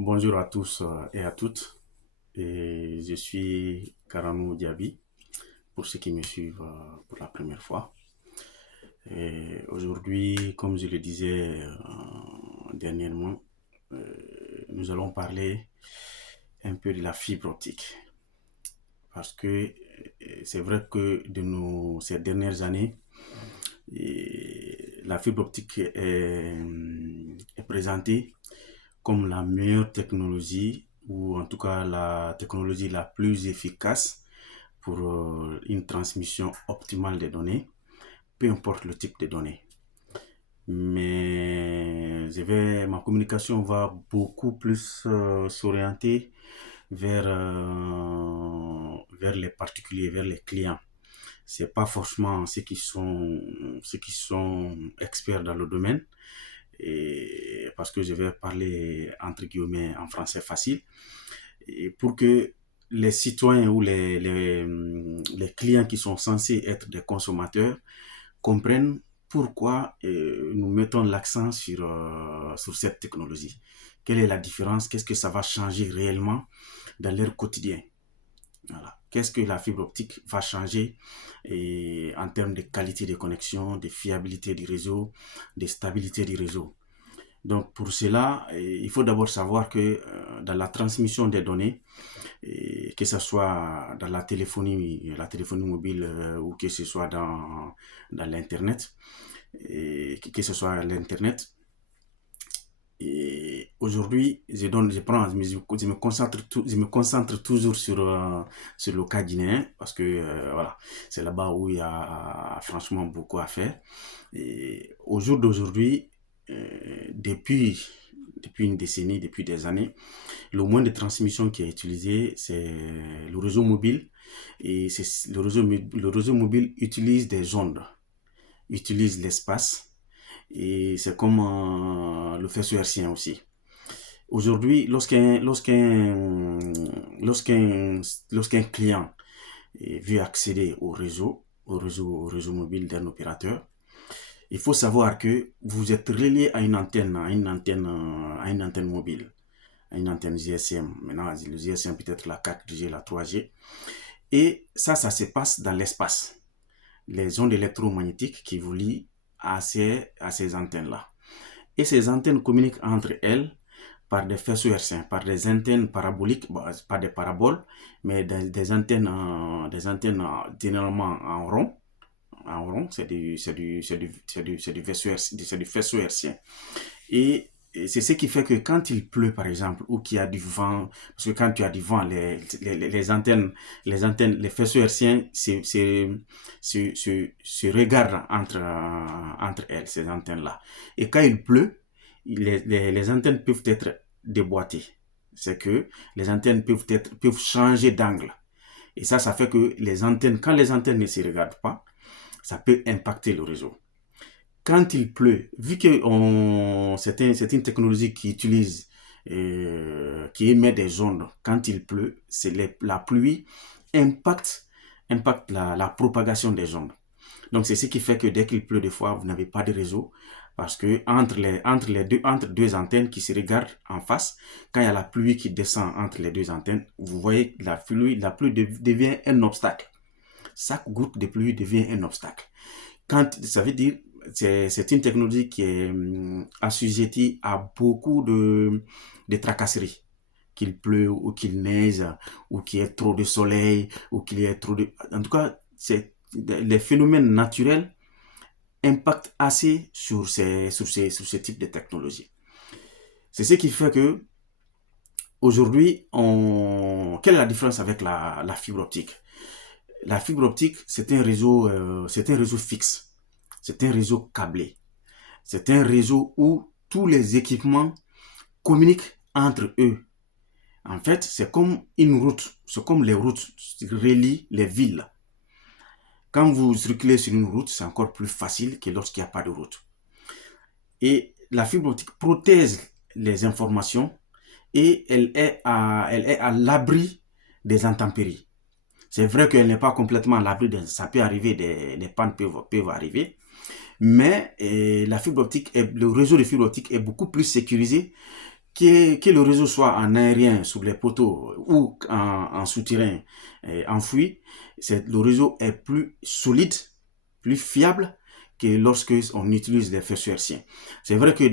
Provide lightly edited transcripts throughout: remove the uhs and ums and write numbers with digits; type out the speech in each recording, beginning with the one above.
Bonjour à tous et à toutes. Et je suis Karanou Diaby, pour ceux qui me suivent pour la première fois. Et aujourd'hui, comme je le disais dernièrement, nous allons parler un peu de la fibre optique. Parce que c'est vrai que ces dernières années, la fibre optique est présentée comme la meilleure technologie, ou en tout cas la technologie la plus efficace pour une transmission optimale des données, peu importe le type de données. Mais ma communication va beaucoup plus s'orienter vers les particuliers, vers les clients. C'est pas forcément ceux qui sont experts dans le domaine, et parce que je vais parler entre guillemets en français facile, et pour que les citoyens ou les clients qui sont censés être des consommateurs comprennent pourquoi nous mettons l'accent sur cette technologie. Quelle est la différence? Qu'est-ce que ça va changer réellement dans leur quotidien? Voilà. Qu'est-ce que la fibre optique va changer en termes de qualité de connexion, de fiabilité du réseau, de stabilité du réseau? Donc pour cela, il faut d'abord savoir que dans la transmission des données, que ce soit dans la téléphonie mobile, ou que ce soit dans l'Internet, que ce soit l'Internet, et aujourd'hui, je me concentre toujours sur le cas guinéen, parce que voilà, c'est là-bas où il y a franchement beaucoup à faire. Et au jour d'aujourd'hui, depuis une décennie, depuis des années, le moyen de transmission qui est utilisé, c'est le réseau mobile. Et le réseau mobile utilise des ondes, utilise l'espace, et c'est comme le faisceau hertzien aussi. Aujourd'hui, lorsqu'un client veut accéder au réseau mobile d'un opérateur, il faut savoir que vous êtes relié à une antenne mobile, à une antenne GSM. Maintenant, le GSM peut-être la 4G, la 3G. Et ça se passe dans l'espace. Les ondes électromagnétiques qui vous lient à ces antennes-là. Et ces antennes communiquent entre elles par des faisceaux hertziens, par des antennes paraboliques, pas des paraboles, mais des antennes généralement en rond. En rond, c'est du faisceau hertzien. Et c'est ce qui fait que quand il pleut, par exemple, ou qu'il y a du vent, parce que quand tu as du vent, les antennes, les faisceaux hertziens se regardent entre elles, ces antennes-là. Et quand il pleut, les antennes peuvent être déboîtées. C'est que les antennes peuvent changer d'angle. Et ça fait que quand les antennes ne se regardent pas, ça peut impacter le réseau. Quand il pleut, vu que c'est une technologie qui émet des ondes, quand il pleut, la pluie impacte la propagation des ondes. Donc c'est ce qui fait que dès qu'il pleut, des fois, vous n'avez pas de réseau, parce que entre deux antennes qui se regardent en face, quand il y a la pluie qui descend entre les deux antennes, vous voyez que la pluie devient un obstacle. Chaque goutte de pluie devient un obstacle. Ça veut dire c'est une technologie qui est assujettie à beaucoup de tracasseries. Qu'il pleut ou qu'il neige, ou qu'il y ait trop de soleil, ou qu'il y ait trop de... En tout cas, les phénomènes naturels impactent assez sur ce type de technologie. C'est ce qui fait que aujourd'hui, quelle est la différence avec la fibre optique? La fibre optique, c'est un réseau fixe. C'est un réseau câblé. C'est un réseau où tous les équipements communiquent entre eux. En fait, c'est comme une route. C'est comme les routes qui relient les villes. Quand vous circulez sur une route, c'est encore plus facile que lorsqu'il n'y a pas de route. Et la fibre optique protège les informations, et elle est à l'abri des intempéries. C'est vrai qu'elle n'est pas complètement à l'abri, ça peut arriver, des pannes peuvent arriver, mais le réseau de fibre optique est beaucoup plus sécurisé que le réseau soit en aérien sur les poteaux ou en souterrain enfoui, le réseau est plus solide, plus fiable que lorsque on utilise les faisceaux hertziens. C'est vrai que il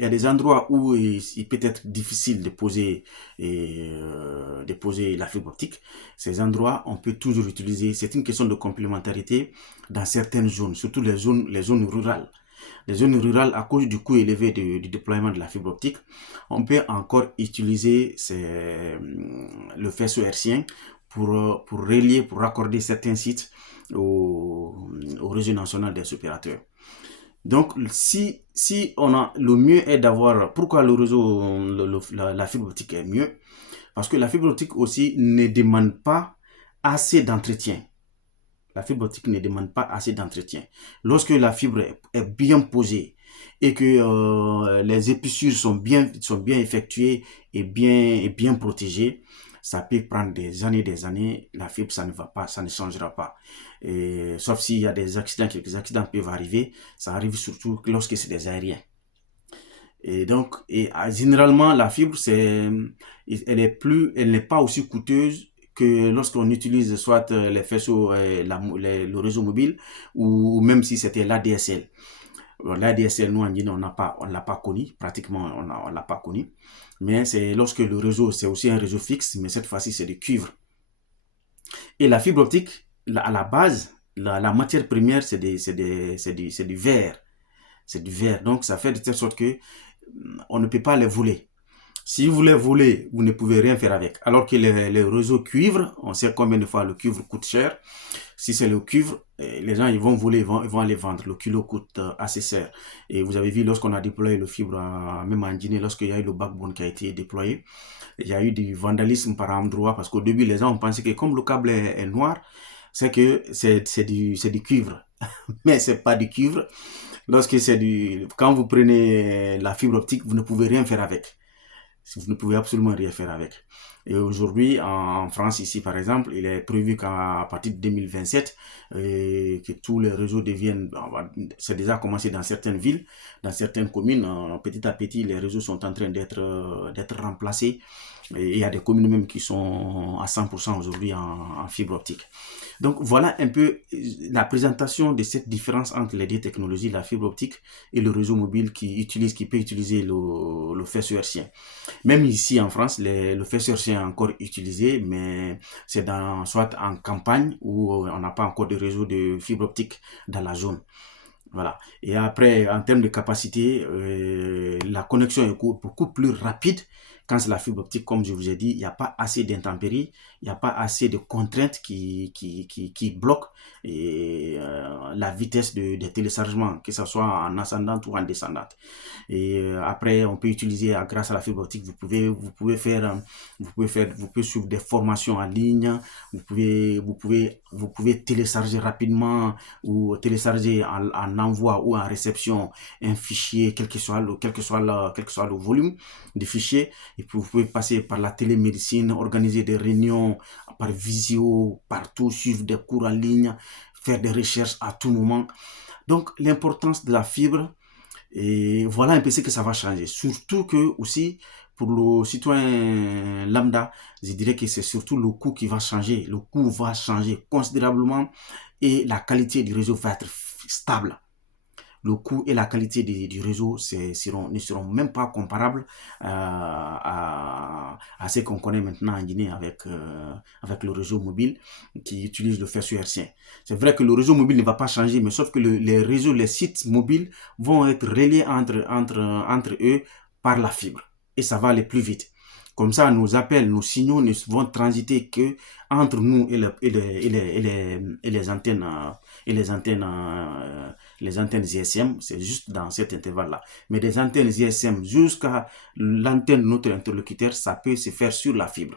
y a des endroits où il peut être difficile de poser la fibre optique. Ces endroits, on peut toujours utiliser. C'est une question de complémentarité dans certaines zones, surtout les zones rurales. Les zones rurales, à cause du coût élevé du déploiement de la fibre optique, on peut encore utiliser le faisceau hertzien pour relier, pour raccorder certains sites au réseau national des opérateurs. Donc, si on a, le mieux est d'avoir, pourquoi le réseau, la fibre optique est mieux? Parce que la fibre optique aussi ne demande pas assez d'entretien. La fibre optique ne demande pas assez d'entretien. Lorsque la fibre est bien posée et que les épissures sont bien effectuées et bien protégées, ça peut prendre des années. La fibre, ça ne va pas, ça ne changera pas. Sauf s'il y a des accidents, quelques accidents peuvent arriver. Ça arrive surtout lorsque c'est des aériens. Et donc, généralement, la fibre, elle n'est pas aussi coûteuse que lorsqu'on utilise soit les faisceaux, le réseau mobile, ou même si c'était l'ADSL. L'ADSL, nous en Guinée, on l'a pas connu, pratiquement on l'a pas connu. Mais c'est lorsque le réseau, c'est aussi un réseau fixe, mais cette fois-ci c'est du cuivre. Et la fibre optique, à la base, la matière première, c'est du verre. C'est du verre. Donc ça fait de telle sorte que on ne peut pas les voler. Si vous les volez, vous ne pouvez rien faire avec. Alors que les réseaux cuivre, on sait combien de fois le cuivre coûte cher. Si c'est le cuivre, les gens ils vont voler, ils vont aller vendre. Le kilo coûte assez cher. Et vous avez vu lorsqu'on a déployé le fibre, même en Guinée, lorsqu'il y a eu le backbone qui a été déployé, il y a eu du vandalisme par endroit parce qu'au début, les gens ont pensé que comme le câble est noir, c'est que c'est du cuivre. Mais c'est pas du cuivre. Quand vous prenez la fibre optique, vous ne pouvez rien faire avec. Vous ne pouvez absolument rien faire avec. Et aujourd'hui, en France, ici par exemple, il est prévu qu'à partir de 2027, que tous les réseaux deviennent, c'est déjà commencé dans certaines villes, dans certaines communes, petit à petit, les réseaux sont en train d'être remplacés. Et il y a des communes même qui sont à 100% aujourd'hui en fibre optique. Donc voilà un peu la présentation de cette différence entre les deux technologies, la fibre optique et le réseau mobile qui peut utiliser le faisceau hertzien. Même ici en France, le faisceau hertzien est encore utilisé, mais c'est soit en campagne où on n'a pas encore de réseau de fibre optique dans la zone. Voilà. Et après, en termes de capacité, la connexion est beaucoup plus rapide quand c'est la fibre optique. Comme je vous ai dit, il n'y a pas assez d'intempéries, il n'y a pas assez de contraintes qui bloquent la vitesse des téléchargements, que ce soit en ascendante ou en descendante. Et après, on peut utiliser, grâce à la fibre optique, vous pouvez suivre des formations en ligne, vous pouvez télécharger rapidement ou télécharger en envoi ou en réception un fichier, quel que soit le volume du fichier. Et puis vous pouvez passer par la télémédecine, organiser des réunions par visio, partout, suivre des cours en ligne, faire des recherches à tout moment. Donc l'importance de la fibre, et voilà un peu ce que ça va changer. Surtout que aussi, pour le citoyen lambda, je dirais que c'est surtout le coût qui va changer. Le coût va changer considérablement et la qualité du réseau va être stable. Le coût et la qualité du réseau ne seront même pas comparables à ce qu'on connaît maintenant en Guinée avec le réseau mobile qui utilise le faisceau hertzien. C'est vrai que le réseau mobile ne va pas changer, mais sauf que les sites mobiles vont être reliés entre eux par la fibre. Et ça va aller plus vite. Comme ça, nos appels, nos signaux ne vont transiter que entre nous et les antennes GSM, c'est juste dans cet intervalle-là. Mais des antennes GSM jusqu'à l'antenne de notre interlocuteur, ça peut se faire sur la fibre.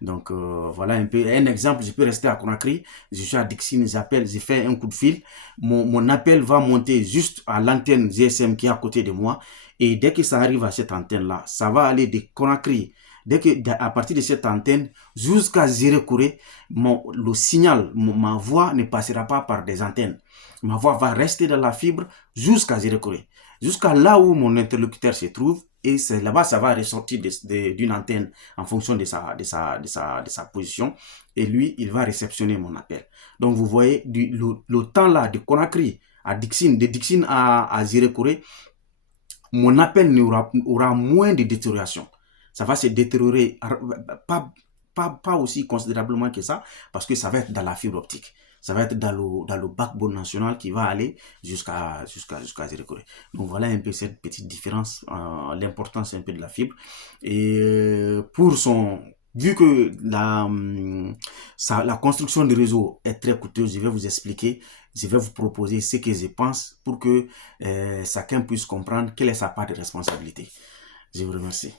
Donc voilà un peu un exemple. Je peux rester à Conakry, je suis à Dixine, j'ai fait un coup de fil, mon appel va monter juste à l'antenne GSM qui est à côté de moi, et dès que ça arrive à cette antenne là, ça va aller de Conakry, à partir de cette antenne jusqu'à Zérekouré, le signal, ma voix ne passera pas par des antennes, ma voix va rester dans la fibre jusqu'à Zérekouré. jusqu'à là où mon interlocuteur se trouve, et c'est là-bas ça va ressortir d'une antenne en fonction de sa position, et lui, il va réceptionner mon appel. Donc vous voyez, le temps là de Conakry à Dixine, de Dixine à Zirekore, mon appel aura moins de détérioration. Ça va se détériorer pas aussi considérablement que ça, parce que ça va être dans la fibre optique. Ça va être dans le backbone national qui va aller jusqu'à Zirekore. Donc voilà un peu cette petite différence, l'importance un peu de la fibre. Et vu que la construction du réseau est très coûteuse, je vais vous expliquer, je vais vous proposer ce que je pense pour que chacun puisse comprendre quelle est sa part de responsabilité. Je vous remercie.